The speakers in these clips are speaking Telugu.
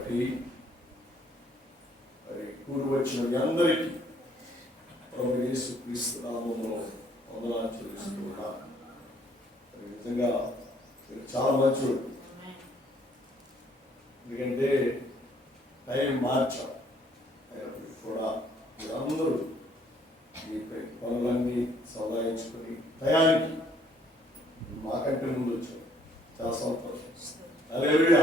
కాబట్టి మరి కూడి వచ్చిన మీ అందరికీ ప్రభు యేసు క్రీస్తు నామములో వందనాలు చెల్లిస్తూ ఉన్నాను. నిజంగా మీరు చాలా మంచి, ఎందుకంటే టైం మార్చాం అయినప్పటికీ కూడా మీరందరూ మీ పనులన్నీ సదాయించుకొని టయానికి మాకంటే ముందు వచ్చారు. చాలా సంతోషం. హల్లెలూయా.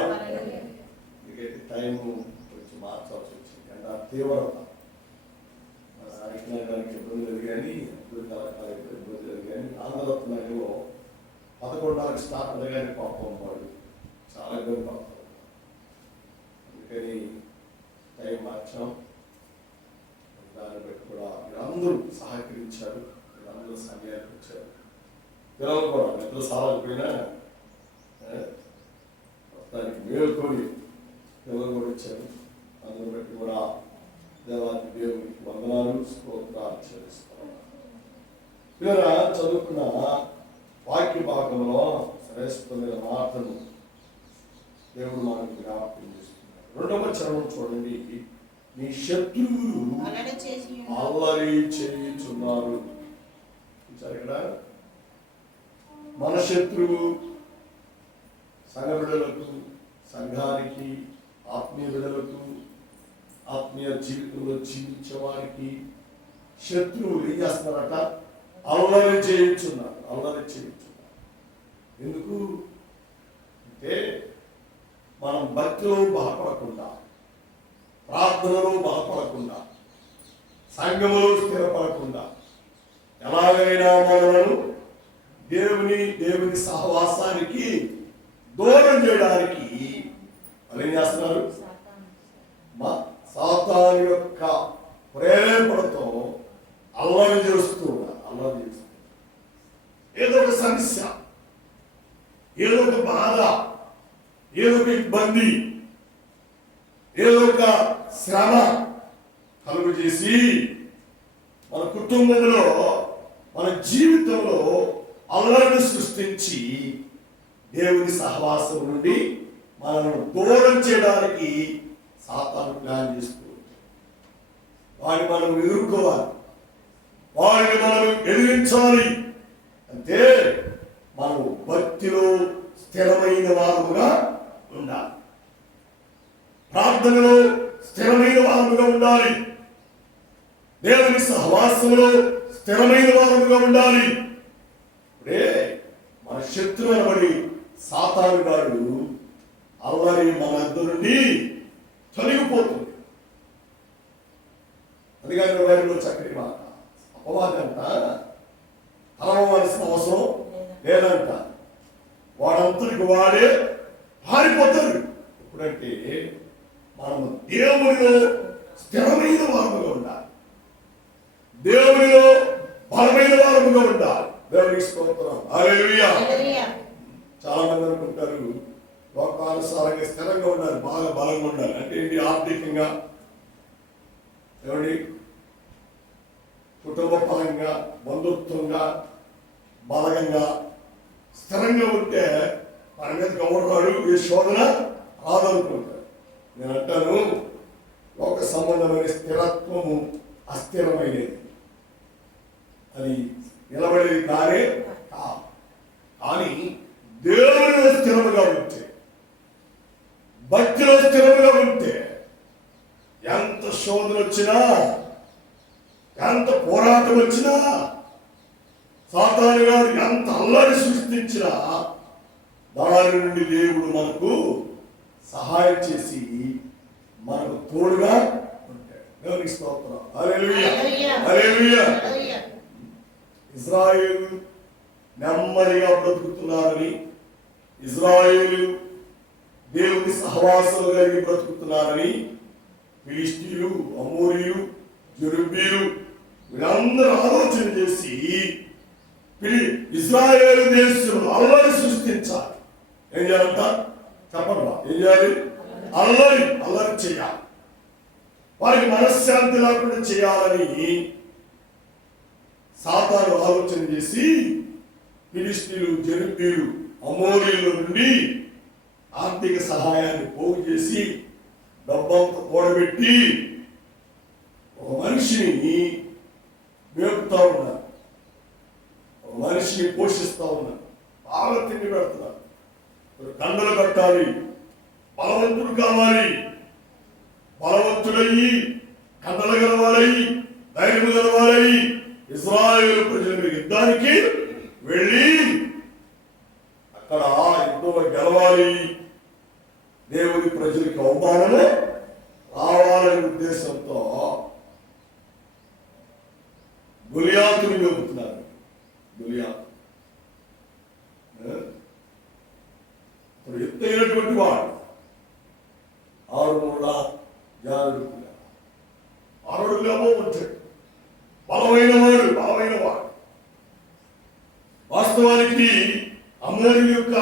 ఎందుకంటే టైము కొంచెం మార్చాల్సి వచ్చింది. అంటే ఆ తీవ్రత అడిగినానికి ఇబ్బంది లేదు, కానీ ఇబ్బంది లేదు, కానీ ఆంధ్రరత్న నగరంలో 11 స్టార్ట్ అనగానే పాపం వాడు చాలా ఇబ్బంది పడతారు. అందుకని టైం మార్చాం. దాన్ని బట్టి కూడా మీరందరూ సహకరించారు, మీరందరూ సమయానికి వచ్చారు. పిల్లలు కూడా నిద్ర సాలకపోయినా మొత్తానికి మేలుకొని పిల్లలు కూడా వచ్చారు. అందుని బట్టి కూడా దేవాది దేవునికి వందనాలు, స్తోత్రాలు చెల్లిస్తాం. పిల్లల చదువుకున్న వాక్య భాగంలో శ్రేష్టమైన మాటలు దేవుడు మనకు జ్ఞాపకం చేస్తున్నారు. 2వ చరణం చూడండి. నీ శత్రువులు అల్లరి చేయుచున్నారు. ఇక్కడ మన శత్రువు సంఘ బిడ్డలకు, సంఘానికి, ఆత్మీయ బిడ్డలకు, ఆత్మీయ జీవితంలో జీవించే వారికి శత్రువులు ఏం చేస్తున్నారట? అల్లరి చేయించున్నారు. అల్లరి చేయించున్నారు. ఎందుకు అంటే మనం భక్తిలో బలపడకుండా, ప్రార్థనలో బలపడకుండా, సంఘములో స్థిరపడకుండా, ఎలాగైనా మనలను దేవుని సహవాసానికి దూరం చేయడానికి వాళ్ళు ఏం చేస్తున్నారు? సాతాను యొక్క ప్రేరేపణతో అల్లరి చేస్తూ ఉన్నారు. అల్లరి చేస్తూ ఏదో ఒక సమస్య, ఏదో ఒక బాధ, ఏదో ఒక ఇబ్బంది, ఏదో ఒక శ్రమ కలుగు చేసి మన కుటుంబంలో, మన జీవితంలో అల్లరిని సృష్టించి దేవుని సహవాసం నుండి మనల్ని దూరం చేయడానికి సాతాను ప్లాన్ చేస్తూ వాడిని మనం ఎదుర్కోవాలి, వాడిని మనం ఎదిరించాలి. అంటే మనం భక్తిలో స్థిరమైన వారముగా ఉండాలి, ప్రార్థనలో స్థిరమైన వారముగా ఉండాలి, దేవుని సహవాసంలో స్థిరమైన వారముగా ఉండాలి. ఇప్పుడే మన శత్రువు అనబడి సాతాను గాడు అల్లరి మన వద్ద నుండి తొలగిపోతుంది. అందుకని బైబిల్లో చక్కటి మాట, అపవాదంట తలవలసిన అవసరం లేదంట, వాడంతటికి వాడే పారిపోతాడు. ఎప్పుడంటే మనం దేవునిలో స్థిరమైన వారముగా ఉండాలి, దేవునిలో బలమైన వారముగా ఉండాలి. దేవునికి స్తోత్రం. హల్లెలూయా. చాలా మంది అనుకుంటారు లోకానుసారంగా స్థిరంగా ఉండాలి, బాగా బలంగా ఉండాలి. అంటే ఏంటి? ఆర్థికంగా, ఏమండి, కుటుంబ పరంగా, బంధుత్వంగా, బలంగా స్థిరంగా ఉంటే మన మీద గౌరవాడు ఏ శోధన రాదనుకుంటారు. నేను అంటాను, లోక సంబంధమైన స్థిరత్వము అస్థిరమైనది, అది నిలబడేది కానే కాదు. కానీ దేవునిలో స్థిరముగా ఉంటే, భక్తిలో స్థిరముగా ఉంటే, ఎంత శోధన వచ్చినా, ఎంత పోరాటం వచ్చినా, సాతాను గారు ఎంత అల్లరి సృష్టించినా దాని నుండి దేవుడు మనకు సహాయం చేసి మనకు తోడుగా ఉంటాడు. దేవునికి స్తోత్రం. హల్లెలూయా. హల్లెలూయా. ఇజ్రాయేలు నెమ్మదిగా బ్రతుకుతున్నారని, ఇజ్రాయేలు దేవుని సహవాసాలు కలిగి బ్రతుకుతున్నారని ఫిలిష్తీయులు, అమోరీయులు, జెరుబ్బీలు వీళ్ళందరూ ఆలోచన చేసి ఇజ్రాయేలు దేశంలో అల్లరి సృష్టించాలి. ఏం చేయాలంట? చెప్పండి. ఏం చేయాలి? అల్లరి చేయాలి. వారికి మనశ్శాంతి లేకుండా చేయాలని సాతాను ఆలోచన చేసి ఫిలిష్తీయులు, జెరుబ్బీలు, అమోరీయుల నుండి ఆర్థిక సహాయాన్ని పోగు చేసి డబ్బంతా కూడబెట్టి ఒక మనిషిని మేపుతా ఉన్నారు, ఒక మనిషిని పోషిస్తా ఉన్నారు, బాగా తిండి పెడుతున్నారు. కండలు కట్టాలి, బలవంతుడు కావాలి, బలవంతుడయ్యి కండలు గలవాలయ్యి ధైర్యం గలవాలయ్యి ఇశ్రాయేలు ప్రజల యుద్ధానికి వెళ్ళి అక్కడ యుద్ధంలో గెలవాలి, దేవుని ప్రజలకు అవమానము రావాలనే ఉద్దేశంతో గొలియాతుని మేపుతున్నారు. గొలియాతు ఎత్తైనటువంటి వాడు, 6 అడుగులు ఉంటాడు, బలమైన వాడు. వాస్తవానికి అమోరీయుల యొక్క,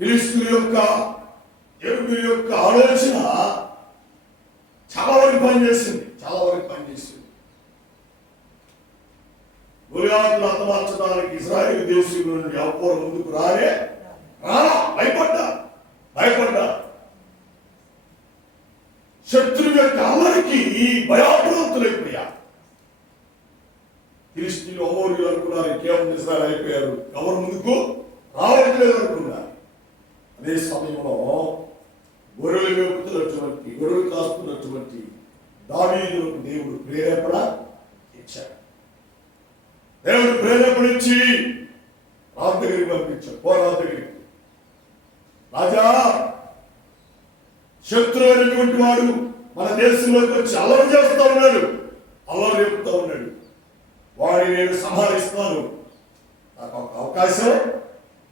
ఫిలిష్తీయుల యొక్క, ఎరువుల యొక్క ఆలోచన చాలా వరకు పనిచేసింది. గొలియాతును హతమార్చడానికి ఇశ్రాయేలు దేశం నుండి ఎవరు ముందుకు రాలా, భయపడ్డా. శత్రువు యొక్క అమరికి భయాప్రాంతులైపోయారు. ఫిలిష్తీయులు అమోరీయులు అనుకున్నారు కేవలం ఇశ్రాయేలు అయిపోయారు, ఎవరు ముందుకు రావట్లేదు అనుకున్నారు. అదే సమయంలో గొర్రెలు కాస్తున్నటువంటి దావీదుకు దేవుడు ప్రేరేపణ ఇచ్చాడు. దేవుడు ప్రేరేపణ ఇచ్చి రాజు దగ్గరికి పంపించాడు. రాజు దగ్గరికి, రాజా, శత్రువు అయినటువంటి వాడు మన దేశంలోకి వచ్చి అల్లరి చేస్తూ ఉన్నాడు, అల్లరి చెప్తూ ఉన్నాడు, వాడిని నేను సంహరిస్తాను, నాకు ఒక అవకాశం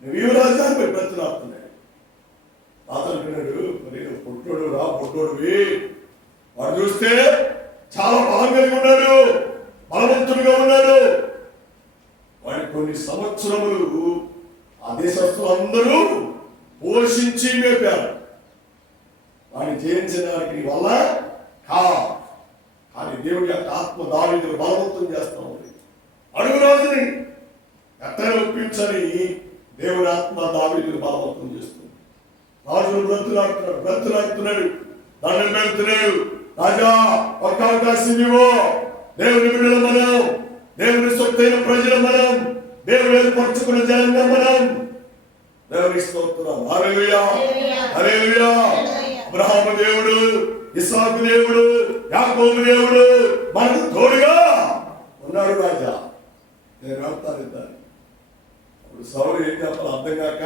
నువ్వు రాజాన్ని మీరు బ్రతులాడుతున్నాడు. రాజు అంటున్నాడు, మరి పొట్టోడువి, వాడు చూస్తే చాలా బలం కలిగి ఉన్నాడు, బలవంతుడిగా ఉన్నాడు. వాడి కొన్ని సంవత్సరములు ఆ దేశస్తులందరూ పోషించి మేపారు. వాడిని జయించడానికి నీ వల్ల కానీ దేవుడి యొక్క ఆత్మ దావీదును బలవంతం చేస్తా ఉంది. అడుగు రాజుని ఎట్టని ఒప్పించని దేవుడి ఆత్మ దావీదును బలవంతం చేస్తుంది. రాజును బ్రతులాడుతున్నాడు, దండం పెడుతున్నాడు. రాజా, ఒక అవకాశం ఇవ్వు, దేవుని బిడ్డల మనం, దేవుని సొత్తైన ప్రజల మనం, దేవుడు ఏర్పరచుకున్న జనంగా మనం. దేవుని స్తోత్రం. హల్లెలూయా, హల్లెలూయా. అబ్రహాము దేవుడు, ఇస్సాకు దేవుడు, యాకోబు దేవుడు మనకు తోడుగా ఉన్నాడు. రాజా, నేను వెళ్తాను ఇద్దాను. అప్పుడు సౌలు ఏం చెప్పాలి అర్థం కాక,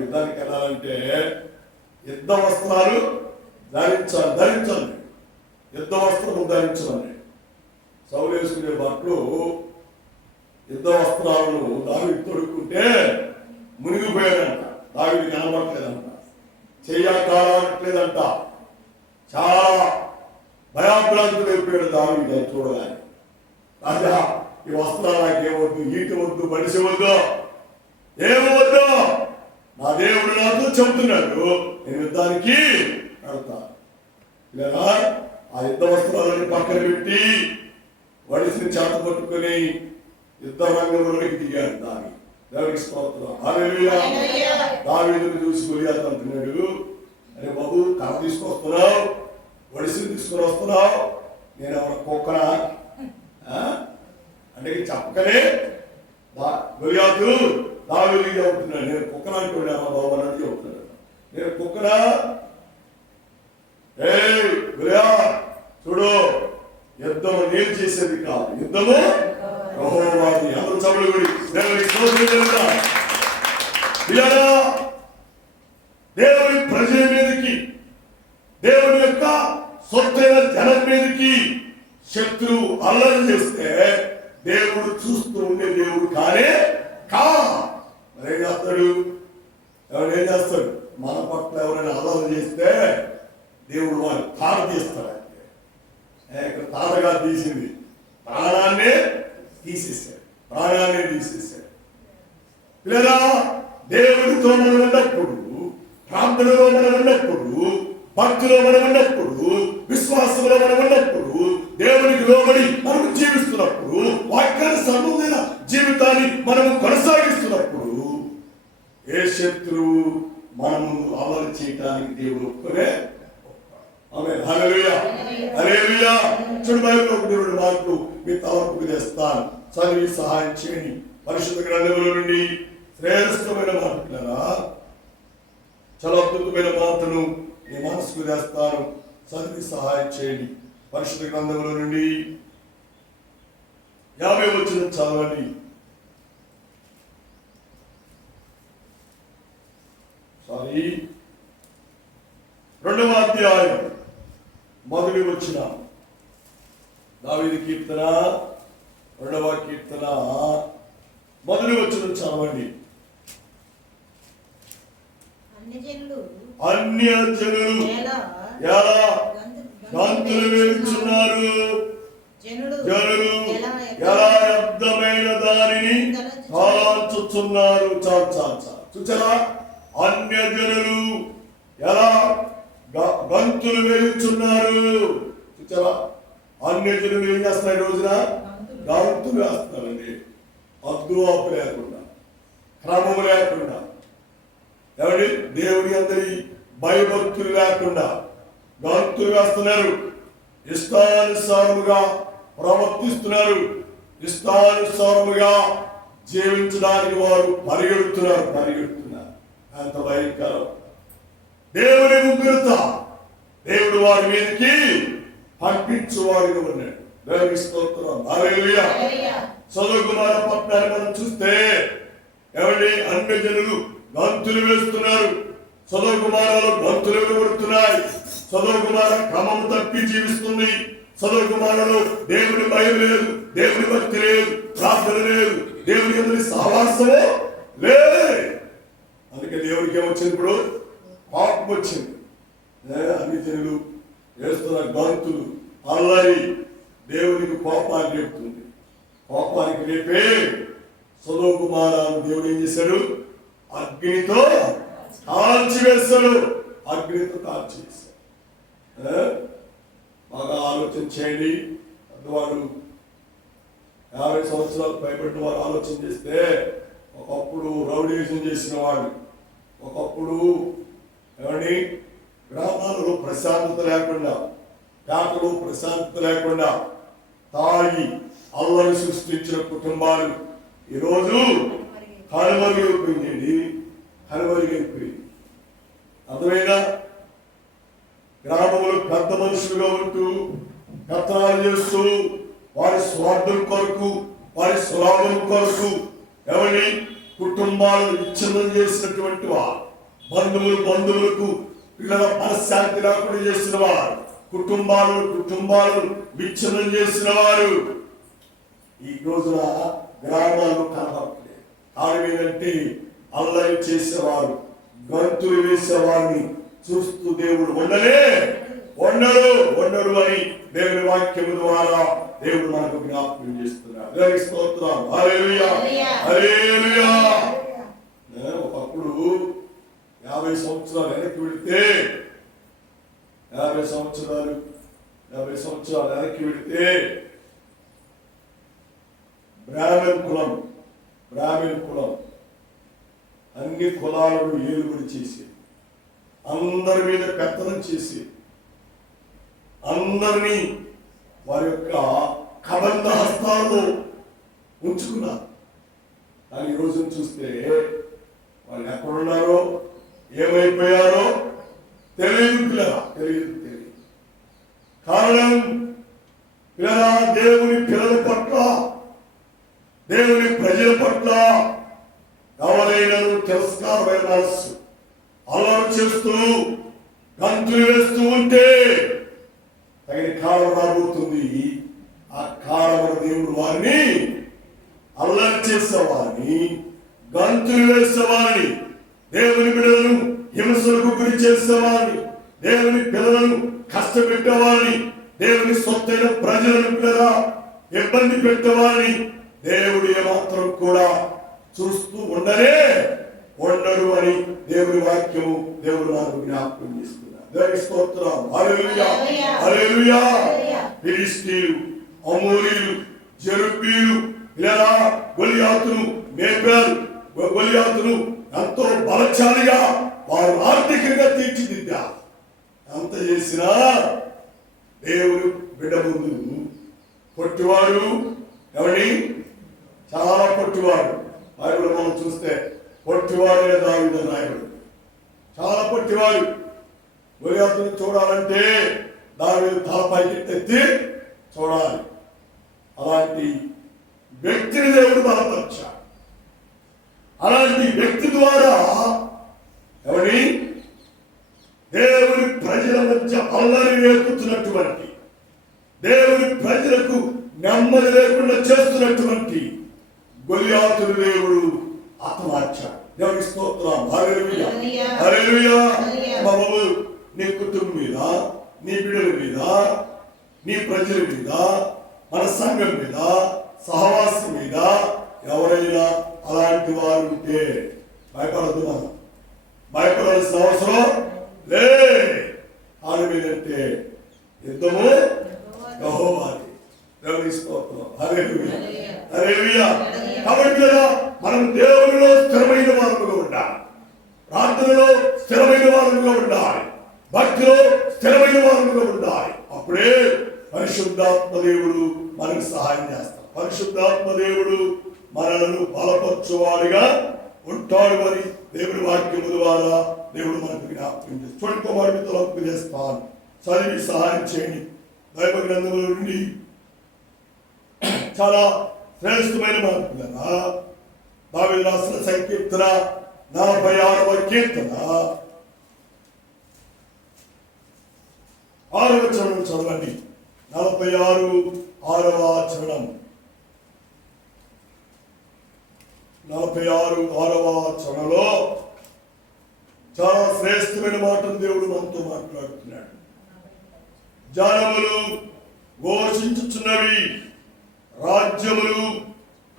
యుద్ధానికి వెళ్ళాలంటే యుద్ధ వస్త్రాలు ధరించండి, యుద్ధ వస్త్రము ధరించండి. సౌలు వేసుకునే బట్టలు యుద్ధ వస్త్రాలను దావీదు తొడుక్కుంటే మునిగిపోయాడంట, దావీదు కనబడలేదంట, చెయ్యట్లేదంట, చాలా భయాభ్రాంతులు అయిపోయాడు దావీదు చూడగానే. రాజా, ఈ వస్త్రాలు నాకేమొద్దు, ఈటి వద్దు, మనిషి వద్దు, ఏమవద్దు, నా దేవుడు నాతో చెబుతున్నాడు, నేను యుద్ధానికి వెళ్తా. లేదా ఆ యుద్ధ వస్త్రాలను పక్కన పెట్టి వడిసిని చేత పట్టుకుని యుద్ధ రంగంలోకి దిగాడు దావి. దేవుడికి స్తోత్రం. హల్లెలూయా. దావీదును చూసి గొలియాతు అంటున్నాడు, అరే బాబు, కర్ర తీసుకొస్తున్నావు, వడిసిని తీసుకుని వస్తున్నావు, నేను ఎవరు కుక్కనా అంటే చెప్పకనే గొలియాతు దావీదుకి చెబుతున్నాడు, నేను కుక్కనా అంటున్నాను బాబు అని చెబుతున్నాడు. నేను కుక్కనా? గొలియాతు చూడు, యుద్ధము నేను చేసేది కాదు, యుద్ధము యెహోవాది. అందరూ చప్పట్లు కొట్టి దేవునికి స్తోత్రం చెల్లిద్దాం. దేవుని ప్రజల మీదకి, దేవుని యొక్క సొత్తైన జనం మీదకి శత్రువు అల్లరి చేస్తే దేవుడు చూస్తూ ఉండే దేవుడు కానే మరేం చేస్తాడు? ఎవరేం చేస్తాడు? మన పట్ల ఎవరైనా అల్లరి చేస్తే దేవుడు వాడు తాట తీస్తాడు. ఇక్కడ తాటగా తీసింది, ప్రాణాన్నే తీసేసాడు. లేదా దేవుడితో మనం ఉన్నప్పుడు, ప్రార్థనలో మనం ఉన్నప్పుడు, భక్తిలో మనం ఉన్నప్పుడు, విశ్వాసంలో మనం ఉన్నప్పుడు, దేవునికి లోబడి మనం జీవిస్తున్నప్పుడు, వాక్యానికి సంబంధమైన జీవితాన్ని మనం కొనసాగిస్తున్నప్పుడు ఏ శత్రువు మనము అమలు చేయడానికి దేవుడు ఒక్కడే. ఆమేన్. హల్లెలూయా, హల్లెలూయా. చూడు, బైబిల్లో ఒకటి రెండు మాటలు మీ తలపుకు తెస్తాను, చదివి సహాయం చేయండి. పరిశుద్ధ గ్రంథంలో నుండి శ్రేష్టమైన మాటలున్నారా, చాలా అద్భుతమైన మాటలు మీ మనసుకు తెస్తాను, చదివి సహాయం చేయండి. పరిశుద్ధ గ్రంథంలో నుండి 50 వచనం చదవండి. సారీ, 2వ అధ్యాయం 1వ వచనం. దావీదు కీర్తన 2వ కీర్తన 1వ వచనం చదవండి. అన్యజనులు ఎలా గంతులు వేస్తున్నారు, జనులు ఎలా వ్యర్థమైన దానిని కాల్చుచున్నారు. చూచారా, అన్యజనులు ఎలా గంతులు వేయుచున్నారు. చూచారా, అన్యజనులు ఏం చేస్తున్నారు? ఈ రోజున గంతులు వేస్తున్నారండి. అద్దు ఆపు లేకుండా, క్రమము లేకుండా, ఎవరి దేవుడి అందరి భయభక్తులు లేకుండా గంతులు వేస్తున్నారు. ఇష్టానుసారముగా ప్రవర్తిస్తున్నారు. ఇష్టానుసారముగా జీవించడానికి వారు పరిగెడుతున్నారు. అంత భయంకరం. దేవుని ఉగ్రత దేవుడు వారి మీదకి పంపించువాడిగా ఉన్నాడు. దేవునికి స్తోత్రం. హల్లెలూయా. సొదొమ పట్టణాన్ని మనం చూస్తే ఎవరి అన్యజనులు గంతులు వేస్తున్నారు. సొదొమ గంతులు వెలువడుతున్నాయి. సొదొమ క్రమం తప్పి జీవిస్తుంది. సొదొమలో దేవుని భయం లేదు, దేవుని భక్తి లేదు, ప్రార్థన లేదు, దేవుని అందరి సహవాసము లేదు. అందుకే దేవుడికి ఏమొచ్చింది? ఇప్పుడు పాపం వచ్చింది. అన్ని జనులు వేస్తున్న గంతులు, అల్లరి దేవునికి కోపాన్ని రేపుతుంది. కోపానికి రేపే సొదొమను దేవుడు ఏం చేశాడు? అగ్నితో కాల్చివేశాడు. అగ్నితో కాల్చివేశాడు. బాగా ఆలోచన చేయండి. వాడు 50 సంవత్సరాలు పైబడిన వారు ఆలోచన చేస్తే, ఒకప్పుడు రౌడీజం చేసిన వాడు, ఒకప్పుడు ఏమండి గ్రామాలలో ప్రశాంతత లేకుండా, పేటలో ప్రశాంతత లేకుండా తాగి అల్లరి సృష్టించిన కుటుంబాలు ఈరోజు కనుమరుగైపోయింది. అర్థమైనా? గ్రామంలో పెద్ద మనుషులుగా ఉంటూ కథనాలు చేస్తూ వారి స్వార్థం కొరకు, వారి స్వలాభం కొరకు ఎవరి కుటుంబాలను విచ్ఛిన్నం చేసినటువంటి వారు, బంధువులకు పిల్లల మనశ్శాంతి లేకుండా చేసిన వారు, కుటుంబాలను విచ్ఛిన్నం చేసిన వారు ఈ రోజున గ్రామాల్లో కనబడలేదు. కారణమేంటంటే అల్లరి చేసేవారు, గంతులు వేసేవారిని చూస్తూ దేవుడు ఉండరు అని దేవుని వాక్యము ద్వారా దేవుడు మనకు జ్ఞాపకం చేస్తున్నాడు. దేవునికి స్తోత్రం. హల్లెలూయా, హల్లెలూయా. ఒకప్పుడు 50 సంవత్సరాలు వెనక్కి వెళితే 50 సంవత్సరాలు వెనక్కి వెళితే బ్రాహ్మణ కులం అన్ని కులాలను ఏలుబడి చేసి, అందరి మీద పెత్తనం చేసి, అందరినీ వారి యొక్క కబంధ హస్తాల్లో ఉంచుకున్నారు. కానీ ఈ రోజును చూస్తే వాళ్ళు ఎక్కడున్నారో, ఏమైపోయారో తెలియదు. కారణం పిల్లల దేవుని పిల్లల పట్ల, దేవుని ప్రజల పట్ల ఎవరైనా తిరస్కారమైన మనస్సు, అల్లరి చేస్తూ గంతులు వేస్తూ ఉంటే తగిన కాలం రాబోతుంది. ఆ కాలం దేవుడు వారిని, అల్లరి చేసేవారిని, గంతులు వేసేవారిని, దేవుని బిడ్డలను హింసలకు గురి చేసేవారిని, దేవుని పిల్లలను కష్టపెట్టేవారిని, దేవుని సొత్తైన ప్రజలను పిల్లల ఇబ్బంది పెట్టేవారిని దేవుడు ఏమాత్రం కూడా చూస్తూ ఉండరు అని దేవుని వాక్యము దేవుడు నాకు జ్ఞాపకం చేస్తున్నారు. దేవుని స్తోత్రం. హల్లెలూయా, హల్లెలూయా. ఫిలిష్తీయులు, అమోరీయులు, జెరుబ్బీలు ఇలా గొలియాతును ఎంతో బలశాలిగా వారు ఆర్థికంగా తీర్చిదిద్దారు. అంత చేసినా దేవుడు బిడ్డ ముందు పొట్టివాడు ఎవరి చాలా పొట్టివాడు. బైబిల్ మనం చూస్తే పొట్టివాడే దావీదు రాయబడి చాలా పొట్టివాడు. గొలియాతును చూడాలంటే దావీదు తలపైకి ఎత్తి చూడాలి. అలాంటి వ్యక్తిని దేవుడు బలపరిచాడు. అలాంటి వ్యక్తి ద్వారా ఎవరి దేవుని ప్రజల మధ్య అల్లరి నేర్పుతున్నటువంటి, దేవుని ప్రజలకు నెమ్మది లేకుండా చేస్తున్నటువంటి గొలియాతును దేవుడు హతమార్చాడు. దేవుని స్తోత్రం. హల్లెలూయా, హల్లెలూయా. బాబు, నీ కుటుంబం మీద, నీ బిడ్డల మీద, నీ ప్రజల మీద, మన సంఘం మీద, సహవాసం మీద ఎవరైనా అలాంటి వారు ఉంటే భయపడద్దు. మనం భయపడాల్సిన అవసరం లే. ఆడమేదంటే యుద్ధము యెహోవాది. దేవుని స్తోత్రం. హల్లెలూయా, హల్లెలూయా. కాబట్టి మనం దేవునిలో స్థిరమైన వారుగా ఉండాలి, ప్రార్థనలో స్థిరమైన వారుగా ఉండాలి, భక్తిలో స్థిరమైన వారుగా ఉండాలి. అప్పుడే పరిశుద్ధాత్మ దేవుడు మనకు సహాయం చేస్తాడు. పరిశుద్ధాత్మ దేవుడు మనలను బలపరచువాడిగా ఉంటాడు అని దేవుడి వాక్యము ద్వారా దేవుడు మనకు జ్ఞాపకం చేస్తాడు. చూడుకోవాడి తలపు చేస్తాను, చదివి సహాయం చేయండి. దైవ గ్రంథముల నుండి చాలా శ్రేష్టమైన మార్పు కదా. దావీదు రాసిన సంకీర్తన 46వ కీర్తన 6వ చరణం చదవండి. 46 6వ చరణం 46 6వ చరణంలో చాలా శ్రేష్టమైన మాటలు దేవుడు మనతో మాట్లాడుతున్నాడు. జనములు ఘోషించుచున్నవి, రాజ్యములు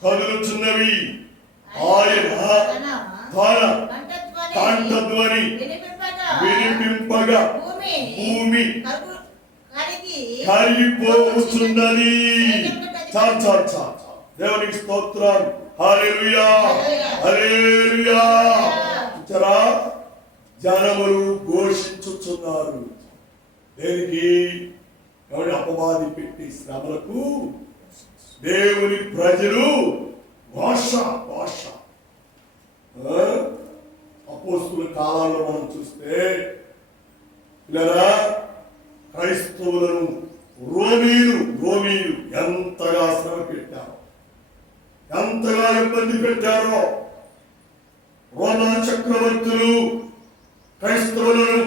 కదులుచున్నవి, ఆయన తన కంఠధ్వని వినిపింపగా భూమి కరిగిపోతున్నది. దేవునికి స్తోత్రం. హల్లెలూయా, హల్లెలూయా. చూచారా, జనములు ఘోషించుచున్నారు. దేనికి? ఎవరి అపవాది పెట్టి శ్రమలకు దేవుని ప్రజలు భాష భాష. అపోస్తుల కాలాల్లో మనం చూస్తే ఇలా క్రైస్తవులను రోమీలు ఎంతగా శ్రమ పెట్టారో, ఎంతగా ఇబ్బంది పెట్టారో. రోమా చక్రవర్తులు క్రైస్తవులను,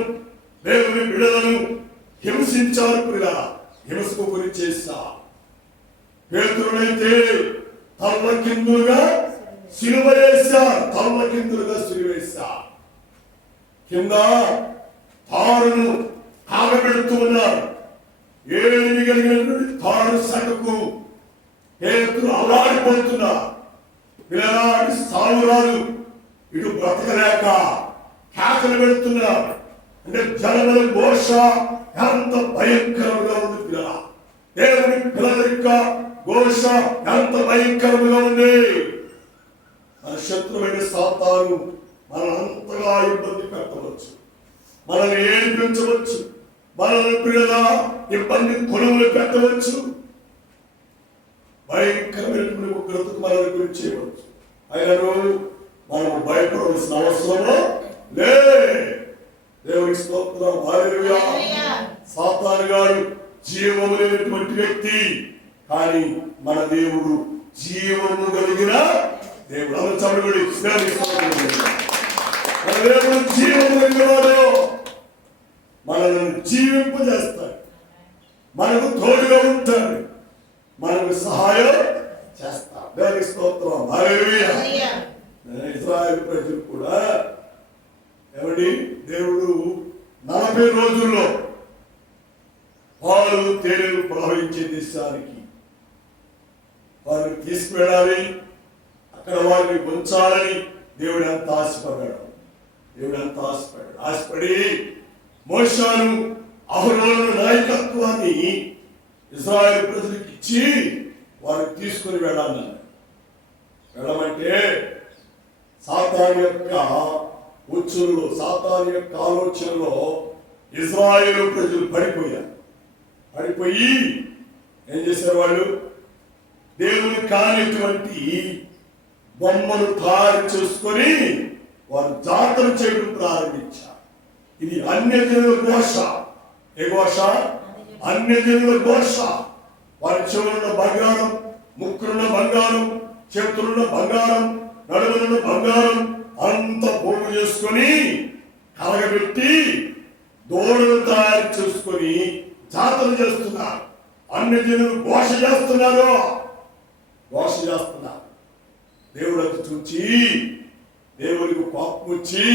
దేవుని బిడ్డలను హింసించారు. పిల్లల హింసకు గురి చేశారు. పేతురునైతే తల్ల కిందులుగా సిలువ వేశారు. తల్ల కిందులుగా సిలువ వేశారు. కింద తారును కాగబెడుతూ ఉన్నారు. ఏమి కలిగినటువంటి తారు సగకు పేతురు అల్లాడిపోతున్నారు. పిల్లలాంటి సాగురాలు ఇటు బ్రతకలేక కేకలు పెడుతున్నారు. అంటే జనముల ఘోష ఎంత భయంకరంగా ఉంది. పిల్లల దేవుని పిల్లల యొక్క ఘోష ఎంత భయంకరంగా ఉంది. మన శత్రువైన సాతాను మనంతగా ఇబ్బంది పెట్టవచ్చు, మనల్ని ఏడిపించవచ్చు, మనల్ని పిల్లల ఇబ్బంది కొనుగోలు పెట్టవచ్చు, భయంకరమైనటువంటి ఉగ్రతకు మనల్ని గురి చేయవచ్చు. అయినను మనం భయపడవలసిన అవసరం లే. దేవుని స్తోత్రం. హల్లెలూయా. సాతాను గారు జీవము లేనటువంటి వ్యక్తి, కానీ మన దేవుడు జీవము కలిగిన దేవుడు. చదువుడి. మన దేవుడు జీవము కలిగిన వాడు. మనల్ని జీవింపజేస్తాడు, మనకు తోడుగా ఉంటాడు, మనకు సహాయం చేస్తాడు. దేవుని స్తోత్రం. హల్లెలూయా. ఇశ్రాయేలు ప్రజలు కూడా ఎవడి దేవుడు 40 రోజుల్లో పాలు తేనెలు ప్రవహించే దేశానికి వారిని తీసుకువెళ్ళాలి, అక్కడ వారిని ఉంచాలని దేవుడు ఎంత ఆశపడ్డాడు. ఆశపడి మోషేను అహరోను నాయకత్వాన్ని ఇశ్రాయేలు ప్రజలకు ఇచ్చి వారిని తీసుకుని వెళ్ళాలన్నాడు. వెళ్ళమంటే సాతాను యొక్క ఉచ్చుల్లో సాతాను యొక్క ఆలోచనలో ఇజ్రాయేలు ప్రజలు పడిపోయి ఏం చేశారు? వాళ్ళు దేవుని కానిటువంటి బొమ్మను తయారు చేసుకొని వారు జాతర చేయడం ప్రారంభించారు. ఇది అన్యజనుల ఘోష. ఏ ఘోష? అన్యజనుల ఘోష. వారి చెవులున్న బంగారం, ముక్కులున్న బంగారం, చేతులున్న బంగారం, నడుములున్న బంగారం అంత పోగు చేసుకొని కలగబెట్టి దూడలు తయారు చేసుకొని జాతర చేస్తున్నారు. అన్యజనులు ఘోష చేస్తున్నారు. దేవుడు అది చూచి దేవుడికి కోపం వచ్చి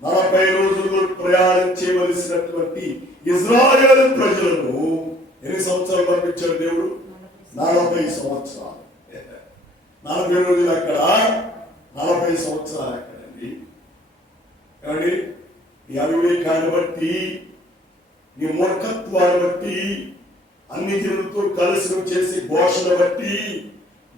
40 రోజులు ప్రయాణం చేయవలసినటువంటి ఇజ్రాయేలు ప్రజలను ఎన్ని సంవత్సరాలు పంపించాడు దేవుడు? 40 సంవత్సరాలు. 40 రోజులు అక్కడ, 40 సంవత్సరాలు అక్కడండి. కాబట్టి నీ అవివేకాన్ని బట్టి, నీ మూర్ఖత్వాన్ని బట్టి, అన్ని జనులతో కలిసి చేసే ఘోషను బట్టి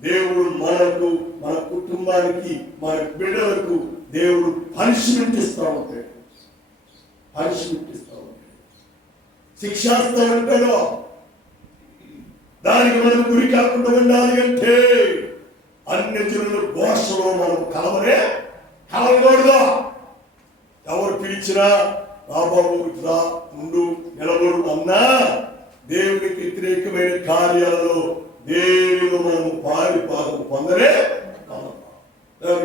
దేవుడు మనకు, మన కుటుంబానికి, మన బిడ్డలకు దేవుడు పనిష్మెంట్ ఇస్తా ఉంటాడు. శిక్షాస్తా ఉంటాడు. దానికి మనం గురి కాకుండా ఉండాలి అంటే అన్ని జనుల ఘోషలో మనం కలవకూడదు. ఎవరు పిలిచినా రాబాబు ఇట్లా ఉండు, నిలబడు అన్నా దేవునికి వ్యతిరేకమైన కార్యాలలో దేవుడు మనము పారిపాదం పొందలే.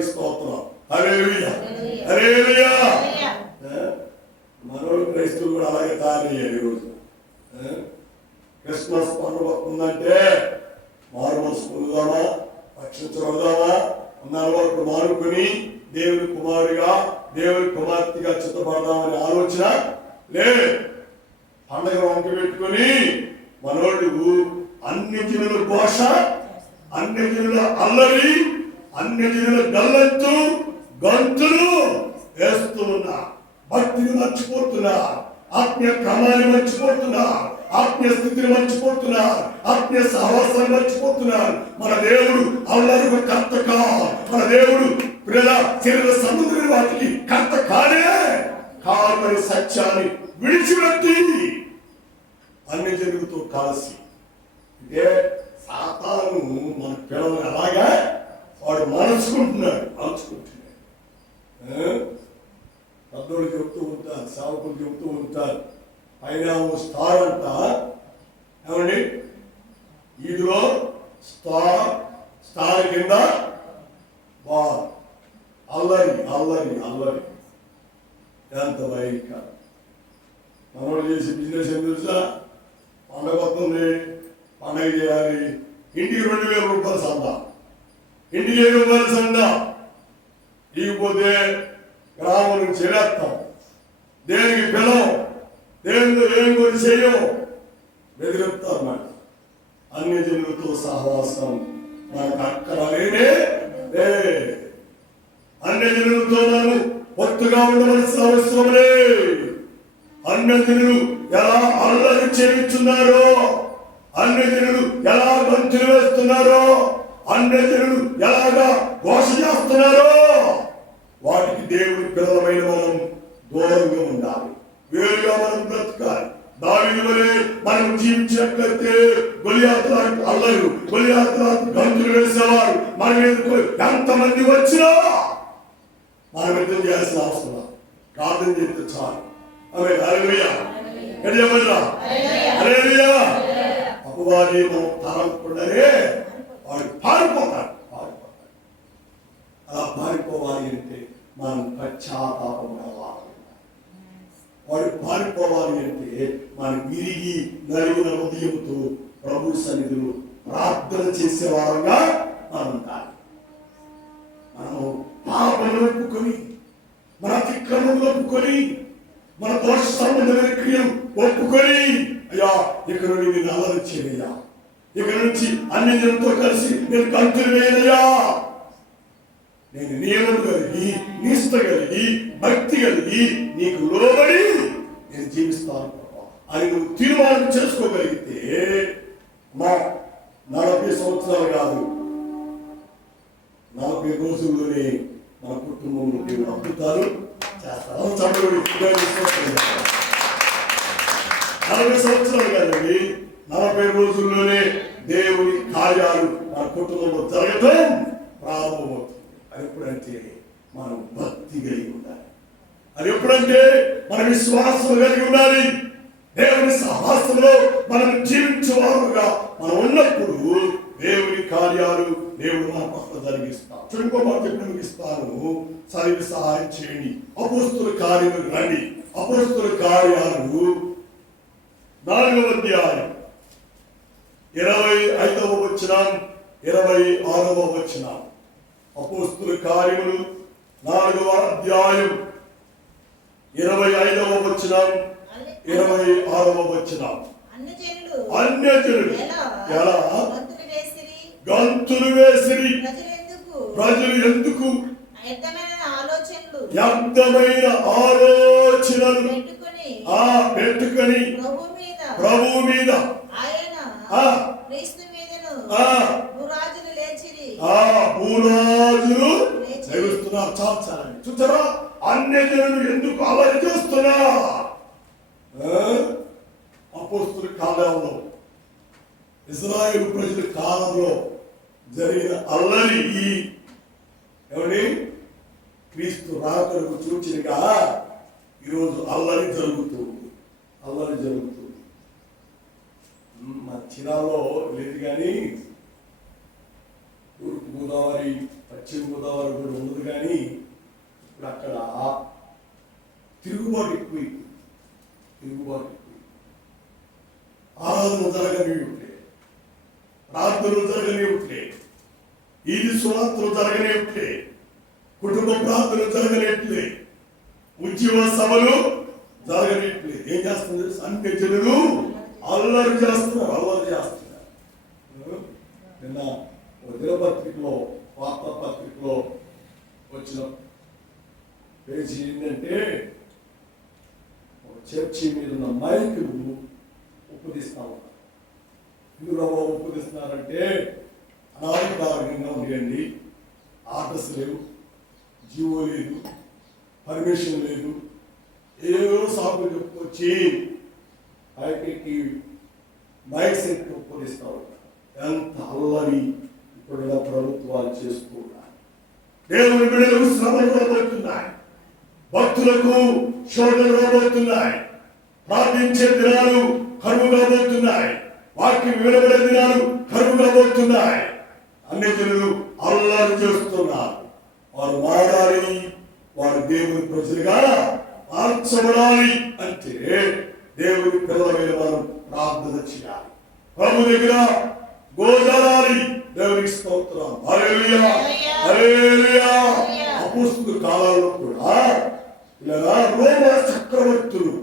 స్తోత్రం. హల్లెలూయా, హల్లెలూయా. మనోళ్ళు క్రైస్తవులు కూడా అలాగే తయారయ్యారు. ఈరోజు క్రిస్మస్ పండుగ ఉందంటే మారు మనసు పొందుదామా, రక్షించబడదామా అన్న అలవాటు మానుకొని దేవుని కుమారుడిగా, దేవుని కుమార్తెగా చిత్తపడదామనే ఆలోచన లేదు. పండుగ వంక పెట్టుకొని మనోళ్ళు అన్ని జనుల ఘోష, అన్ని జనుల అల్లరి, అన్ని జనుల గల్లంతు గంతులు వేస్తూ ఉన్నా. భక్తిని మర్చిపోతున్నా, ఆత్మీయ క్రమాన్ని మర్చిపోతున్నా, ఆత్మీయ స్థితిని మర్చిపోతున్నా, ఆత్మీయ సహవాసాన్ని మర్చిపోతున్నారు. మన దేవుడు అల్లరికి కర్త మన దేవుడు శరీర సముద్ర వాటికి కర్త కాని సత్యాన్ని విడిచిపెట్టి అన్ని జనులతో కలిసి ఇదే సాతాను మన పిల్లలు అలాగా వాడు మలుచుకుంటున్నాడు. పెద్దోళ్ళు చెబుతూ ఉంటారు, సేవకులు చెబుతూ ఉంటారు, పైన స్టార్ అంట. ఏమండి? ఈదులో స్టార్ కింద బాల్. అల్లరి ఎంత భయంక. మనోడు చేసే బిజినెస్ ఏం తెలుసా? పండగ వస్తుంది, పండగ చేయాలి, ఇంటికి 2000 రూపాయలు సందా, ఇంటికి 1000 రూపాయలు సందా ఇకపోతే గ్రామం నుంచి చేస్తాం. దేనికి పిలం, దేనితో ఏం కూడా చేయం, బెదిరిస్తారు. మాట అన్ని జనులతో సహవాసం మనకు అక్కడ లేనే. అన్ని జనులతో మనం పొత్తుగా ఉండవలసిన అవసరం లే. అన్ని జనులు ఎలా అల్లరి చేయించున్నారో, అన్ని జనులు ఎలా గంతులు వేస్తున్నారో, అన్ని జనులు ఎలాగా ఘోష చేస్తున్నారో వాటికి దేవుడి పిల్లలమైన మనం దూరంగా ఉండాలి, వేరుగా మనం బ్రతకాలి. దావీదు వలె మనం జీవించినట్లయితే గొలియాతు అల్లరు, గొలియాతు గంతులు వేసేవారు మన మీదకు ఎంతమంది వచ్చినా మనం యుద్ధం చేయాల్సిన అవసరం ప్రార్థన చేస్తే చాలు. అపవాది మనం తరగకుండానే వాడు పారిపోతాడు. అలా పారిపోవాలి అంటే మనం పశ్చాత్తాపం కావాలి. వాడు పారిపోవాలి అంటే మనం విరిగి నలుగున హృదయంతో ప్రభు సన్నిధిలో ప్రార్థన చేసే వారంగా మనం ఉండాలి. మనము పాపను ఒప్పుకొని, మన అతిక్రమం ఒప్పుకొని, మన దోష సంబంధమైన క్రియను ఒప్పుకొని, అయ్యా ఇక నుండి నేను అల్లరి చేయనయ్యా, ఇక నుంచి అన్ని జనంతో కలిసి నేను గంతులు వేయనయ్యా, నేను నియమం కలిగి, నిష్ట కలిగి, భక్తి కలిగి నీకు లోబడి నేను జీవిస్తాను అని నువ్వు తీర్మానం చేసుకోగలిగితే మా 40 సంవత్సరాలు కాదు, 40 రోజుల్లోనే మన కుటుంబంలో దేవుడు అద్భుతాలు చేస్తారు. చదువు 40 సంవత్సరాలు కాదండి, 40 రోజుల్లోనే దేవుని కార్యాలు మన కుటుంబంలో జరగటం ప్రారంభమవుతుంది. అది ఎప్పుడంటే మనం భక్తి కలిగి ఉండాలి. అది ఎప్పుడంటే మన విశ్వాసం కలిగి ఉండాలి. దేవుని సహవాసంలో మనం జీవించేవారుగా మనం ఉన్నప్పుడు దేవుని కార్యాలు దేవుడు మన పట్ల జరిగిస్తాడు. చురుకోమాట ముగిస్తాను, చదివి సహాయం చేయండి. అపోస్తుల కార్యాలు రండి. అపోస్తుల కార్యాలు 4వ అధ్యాయం 25వ వచనం 26వ వచనం. అపోస్తుల కార్యములు 4వ అధ్యాయం 25వ వచనం 26వ వచనం. అన్యజనులు ఎలా గంతులు వేసిరి, ప్రజలు ఎందుకు వ్యర్థమైన ఆలోచనలు పెట్టుకొని ప్రభువు మీద భూరాజులు లేస్తున్నారు. చాలని చూసారా, అన్యజనులు ఎందుకు అల్లరి చేస్తున్నా? అపోస్తుల కాలంలో ఇశ్రాయేలు ప్రజల కాలంలో జరిగిన అల్లరి ఎవరి క్రీస్తు రాకడకు సూచనగా ఈరోజు అల్లరి జరుగుతుంది. అల్లరి జరుగుతుంది. మా చిరాలో లేదు కానీ తూర్పు గోదావరి పశ్చిమ గోదావరి కూడా ఉండదు. కానీ ఇప్పుడు అక్కడ తిరుగుబాటు ఎక్కువ. ఆరాధన జరగనివ్వట్లే, ప్రార్థనలు జరగనివ్వట్లే, ఈది సువార్తలు జరగనివ్వట్లే, కుటుంబ ప్రార్థనలు జరగనివ్వట్లే, ఉద్యమ సభలు జరగనివ్వట్లే. ఏం చేస్తుంది? అన్యజనులు అల్లరి చేస్తున్నారు. నిన్న దినపత్రికలో, వార్తాపత్రికలో వచ్చిన పేజీ ఏంటంటే, చర్చి మీద ఉన్న మైకులు ఉపదిస్తా ఉన్నారు. ఎందుకు ఉపదిస్తున్నారంటే అనాధికారికంగా ఉండేయండి, ఆర్డర్స్ లేవు, జీవో లేదు, పర్మిషన్ లేదు, ఏదో సాకులు చెప్పుకొచ్చి పైకి మైక్ సెట్ ఉపదిస్తా ఉన్నారు. ఎంత అల్లరి ఇప్పుడున్న ప్రభుత్వాలు చేసుకున్నారు. దేవుని బిడ్డలకు శ్రమలు రాబోతున్నాయి, భక్తులకు శోధనలు రాబోతున్నాయి, ప్రార్థించే దినాలు కరువు కాబోతున్నాయి, వాక్యం వినబడే దినాలు కరువు కాబోతున్నాయి. అన్యజనులు అల్లరి చేస్తున్నారు. వారు మారాలి, వారు దేవుని ప్రజలుగా మార్చబడాలి అంటే దేవుని పిల్లల మీద మనం ప్రార్థన చేయాలి, ప్రభు దగ్గర గోజాడాలి. దేవునికి స్తోత్రం. హల్లెలూయా, హల్లెలూయా. అపోస్తలుల కాలంలో కూడా ఇలా రోమా చక్రవర్తులు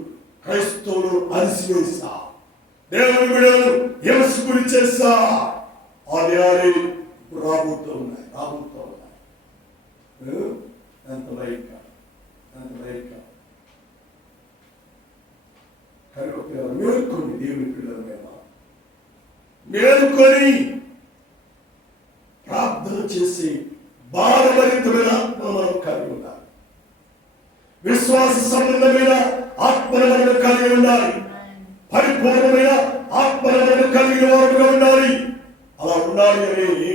క్రైస్తవులు అరిసివేసా, దేవుని బిడ్డలను హింసకులు చేసా. ఆలయాలు ఇప్పుడు రాబోతూ ఉన్నాయి. ఎంత లైక్ మేలుకొని దేవుని పిల్లల మీద మేలుకొని ప్రార్థన చేసి బాధభరితమైన ఆత్మను మనం కలిగి ఉండాలి. విశ్వాస సంబంధమైన ఆత్మను మనం కలిగి ఉండాలి. పరిపూర్ణమైన ఆత్మను మనం కలిగిన వారుగా ఉండాలి. అలా ఉండాలి అని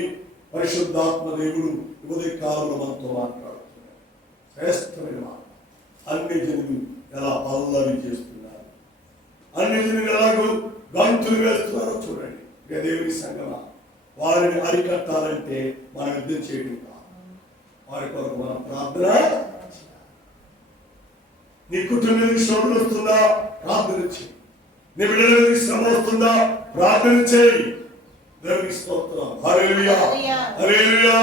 పరిశుద్ధాత్మ దేవుడు ఉదయ కాలంలో మనతో మాట్లాడుతున్నాడు. శ్రేష్టమైన మాట. అన్యజనులు ఎలా అల్లరి చేస్తున్నారు, అన్యజనులు ఎలాగో గంతులు వేస్తున్నారో చూడండి. దేవుని సంగమా, వారిని అరికట్టాలంటే మనం యుద్ధం చేయడం కాదు, వారి కొరకు మనం ప్రార్థన. నీ కుటుంబానికి శ్రమ వస్తుందా? ప్రార్థన చేయి. నీ బిడ్డలకి శ్రమ వస్తుందా? ప్రార్థన చేయి. దేవునికి స్తోత్రం. హల్లెలూయా, హల్లెలూయా.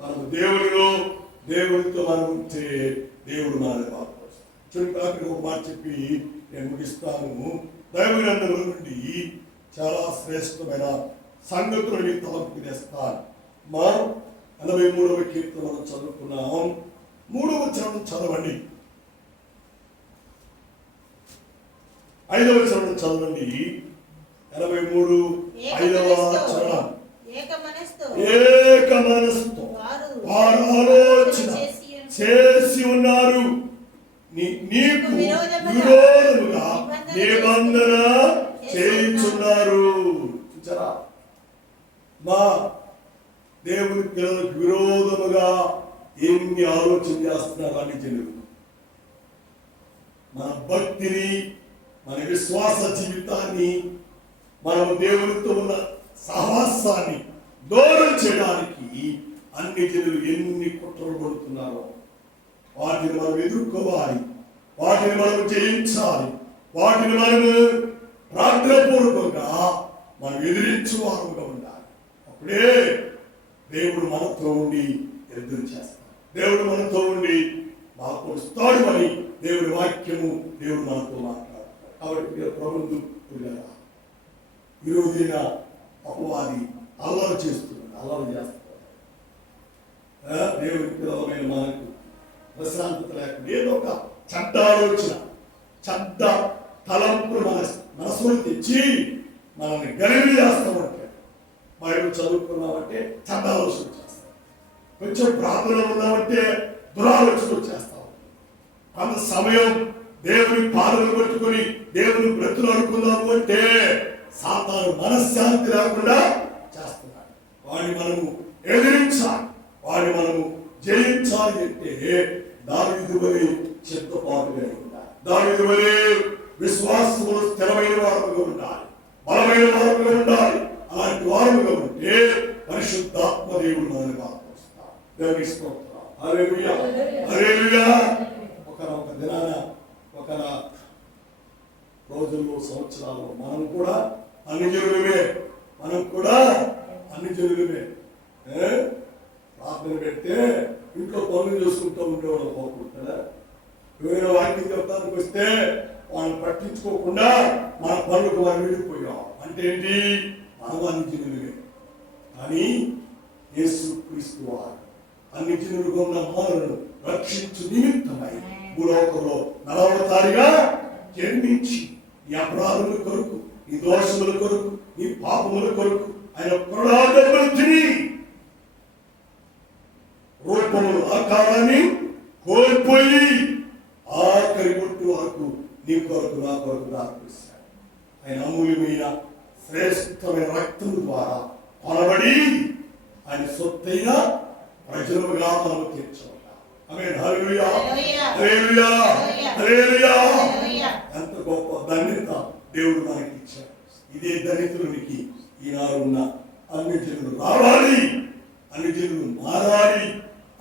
మనం దేవునితో మనం ఉంటే దేవుడు మనల్ని బాధపరుస్తాడు. చురుకాకి ఒక మాట చెప్పి నేను ముగిస్తాను. దైవగ్రంథంలో నుండి చాలా శ్రేష్టమైన సంగతులని తలంపు చేస్తాను. మా 83వ కీర్తన మనం చదువుకున్నాం. 3వ వచనం చదవండి, 5వ వచనం చదవండి. 83 5వ వచనం. ఏక మనస్సుతో వారు ఆలోచన చేసి ఉన్నారు. నీకు విరోధముగా నిబంధన చేయించున్నారు. చూచారా, మా దేవుని పిల్లలకు విరోధముగా ఎన్ని ఆలోచన చేస్తున్నారు అన్ని జనులు. మన భక్తిని, మన విశ్వాస జీవితాన్ని, మనం దేవునితో ఉన్న సహవాసాన్ని దూరం చేయడానికి అన్ని జనులు ఎన్ని కుట్రలు పడుతున్నారో వాటిని మనం ఎదుర్కోవాలి, వాటిని మనం జయించాలి, వాటిని మనము ప్రార్థనాపూర్వకంగా మనం ఎదిరించువారుగా ఉండాలి. అప్పుడే దేవుడు మనతో ఉండి ఎదురు చేస్తాడు. దేవుడు మనతో ఉండి మాకు వస్తాడు అని దేవుడి వాక్యము దేవుడు మనతో మాట్లాడతాడు. కాబట్టి ప్రభుత్వం ఈరోజైన అపవాది అల్లరి చేస్తున్నాడు, అల్లరి చేస్తున్నాడు. దేవుడి పిల్లలమైన మనకు ప్రశాంతత లేకుండా ఏదో ఒక చెడ్డ ఆలోచన, చెడ్డ తలంపులు మనసులో తెచ్చి మనల్ని గలిబి చేస్తామంటే, బైబిల్ చదువుకున్నామంటే చెడ్డ ఆలోచన చేస్తాం, కొంచెం ప్రార్థనలో ఉన్నామంటే దురాలోచన చేస్తాం, కొంత సమయం దేవుని పాదలు పట్టుకుని దేవుని బ్రతులు అనుకుందాము అంటే సాతాను మనశ్శాంతి లేకుండా చేస్తున్నాడు. వాడిని మనము ఎదిరించాలి, వాడిని మనము జయించాలి అంటే దావీదు వలె చిత్తపాటుగా ఉండాలి, దావీదు వలె విశ్వాసములు స్థిరమైన వారుగా ఉండాలి, బలమైన వారుగా ఉండాలి. అలాంటి వారుగా ఉంటే పరిశుద్ధాత్మ దేవుడు మనల్ని కాపాడుతాడు. దేవుని స్తోత్రం. హల్లెలూయా, హల్లెలూయా. ఒక దినాన, ఒక రోజుల్లో, సంవత్సరాల్లో మనం కూడా అన్ని జనులమే, ప్రార్థన పెడితే ఇంట్లో పనులు చేసుకుంటూ ఉండేవాళ్ళు పోకుండా, ఎవరైనా వాక్యం చెప్తానికి వస్తే వాళ్ళని పట్టించుకోకుండా మన పనులకు వాళ్ళు వెళ్ళిపోయాం అంటే ఏంటి? మనం అన్ని జనులమే. కానీ యేసు క్రీస్తు వారు అన్ని జనులుగా ఉన్న మనలను రక్షించు నిమిత్తమై భూలోకంలో 40వ తారీగా జన్మించి నీ అపరాధముల కొరకు, నీ దోషముల కొరకు, నీ పాపముల కొరకు ఆయన ప్రాణములు తిని రూపములు ఆకారాన్ని కోల్పోయి ఆఖరి కొట్టు వరకు నీ కొరకు, నా కొరకు దారిస్తాడు. ఆయన అమూల్యమైన శ్రేష్టమైన రక్తము ద్వారా కొనబడి ఆయన సొత్తైన ప్రజలుగా మనం తీర్చబడ్డాం. ఆమేన్. హల్లెలూయా, హల్లెలూయా, హల్లెలూయా. ఎంత గొప్ప ధన్యత దేవుడు మనకి ఇచ్చాడు. ఇదే ధన్యతలోనికి ఈనాడు ఉన్న అన్ని జనులు రావాలి, అన్ని జనులు మారాలి,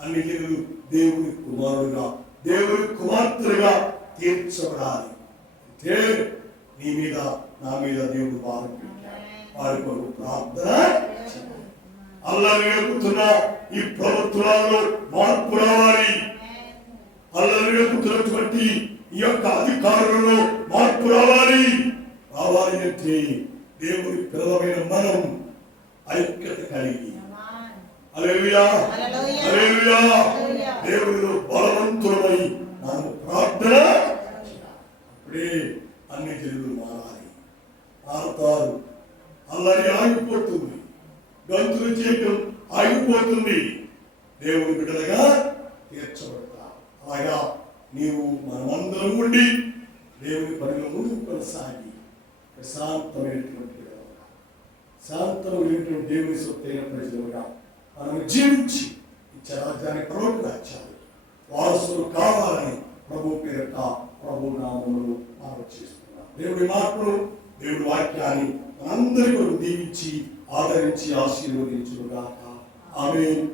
అన్ని జనులు దేవుని కుమారుడుగా, దేవుని కుమార్తెలుగా తీర్చబడాలి. అంటే నీ మీద, నా మీద దేవుడు భారం పెట్టాడు. వారి కొరకు ప్రార్థన. అల్లరి రేపుతున్న ఈ ప్రభుత్వాలలో మార్పు రావాలి, అల్లరి రేపుతున్నటువంటి ఈ యొక్క అధికారులలో మార్పు రావాలి. అంటే దేవుని పిల్లలమైన మనం ఐక్యత కలిగి, హల్లెలూయా, హల్లెలూయా, దేవునిలో బలవంతులమై మనం ప్రార్థన అప్పుడే అన్ని జనులు మారాలి. మారుతారు. అల్లరి ఆగిపోతుంది, గంతులు చేయటం ఆగిపోతుంది, దేవుని బిడ్డలుగా తీర్చబడతా. అలాగా నీవు మనమందరం ఉండి దేవుని పనిలో ముందుకు కొనసాగి ప్రశాంతమైనటువంటి శాంతమైనటువంటి దేవుని సొత్తైన ప్రజలుగా మనం జీవించి ఇచ్చే రాజ్యానికి ప్రభుత్వ రాజ్యాలు వారసులు కావాలని ప్రభు పేరిట ప్రభు నామములు మనం చేస్తున్నాం. దేవుడి మాటలు, దేవుడి వాక్యాన్ని మనందరి కొరకు దీవించి ఆదరించి ఆశీర్వదించుగాక. ఆమేన్.